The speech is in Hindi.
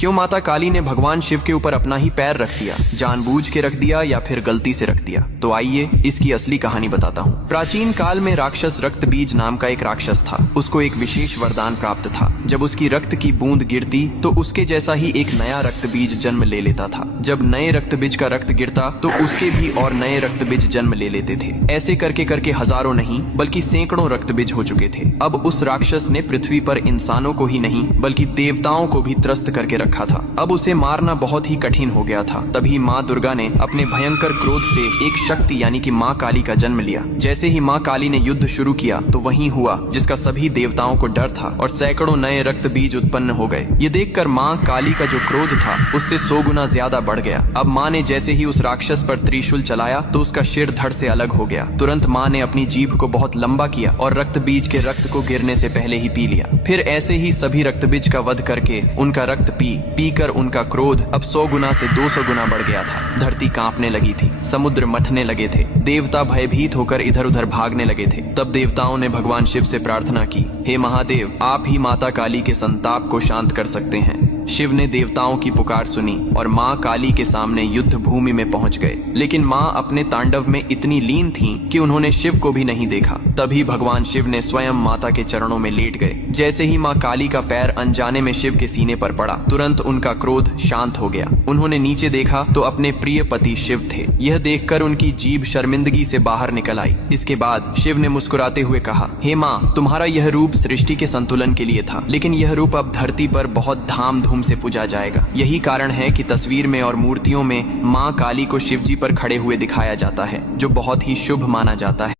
क्यों माता काली ने भगवान शिव के ऊपर अपना ही पैर रख दिया? जानबूझ के रख दिया या फिर गलती से रख दिया? तो आइए इसकी असली कहानी बताता हूँ। प्राचीन काल में राक्षस रक्त बीज नाम का एक राक्षस था। उसको एक विशेष वरदान प्राप्त था। जब उसकी रक्त की बूंद गिरती तो उसके जैसा ही एक नया रक्त बीज जन्म ले लेता था। जब नए रक्त बीज का रक्त गिरता तो उसके भी और नए रक्त बीज जन्म ले लेते थे। ऐसे करके करके हजारों नहीं बल्कि सैकड़ों रक्त बीज हो चुके थे। अब उस राक्षस ने पृथ्वी पर इंसानों को ही नहीं बल्कि देवताओं को भी त्रस्त करके रखा था। अब उसे मारना बहुत ही कठिन हो गया था। तभी माँ दुर्गा ने अपने भयंकर क्रोध से एक शक्ति यानी कि माँ काली का जन्म लिया। जैसे ही माँ काली ने युद्ध शुरू किया तो वही हुआ जिसका सभी देवताओं को डर था और सैकड़ों नए रक्त बीज उत्पन्न हो गए। ये देखकर माँ काली का जो क्रोध था उससे 100 गुना ज्यादा बढ़ गया। अब माँ ने जैसे ही उस राक्षस पर त्रिशूल चलाया तो उसका सिर धड़ से अलग हो गया। तुरंत माँ ने अपनी जीभ को बहुत लंबा किया और रक्त बीज के रक्त को गिरने से पहले ही पी लिया। फिर ऐसे ही सभी रक्त बीज का वध करके उनका रक्त पी कर उनका क्रोध अब 100 गुना से 200 गुना बढ़ गया था। धरती कांपने लगी थी, समुद्र मथने लगे थे, देवता भयभीत होकर इधर उधर भागने लगे थे। तब देवताओं ने भगवान शिव से प्रार्थना की, हे महादेव, आप ही माता काली के संताप को शांत कर सकते हैं। शिव ने देवताओं की पुकार सुनी और माँ काली के सामने युद्ध भूमि में पहुंच गए। लेकिन माँ अपने तांडव में इतनी लीन थीं कि उन्होंने शिव को भी नहीं देखा। तभी भगवान शिव ने स्वयं माता के चरणों में लेट गए। जैसे ही माँ काली का पैर अनजाने में शिव के सीने पर पड़ा, तुरंत उनका क्रोध शांत हो गया। उन्होंने नीचे देखा तो अपने प्रिय पति शिव थे। यह देखकर उनकी जीभ शर्मिंदगी से बाहर निकल आई। इसके बाद शिव ने मुस्कुराते हुए कहा, हे माँ, तुम्हारा यह रूप सृष्टि के संतुलन के लिए था, लेकिन यह रूप अब धरती पर बहुत धाम से पूजा जाएगा। यही कारण है कि तस्वीर में और मूर्तियों में माँ काली को शिवजी पर खड़े हुए दिखाया जाता है, जो बहुत ही शुभ माना जाता है।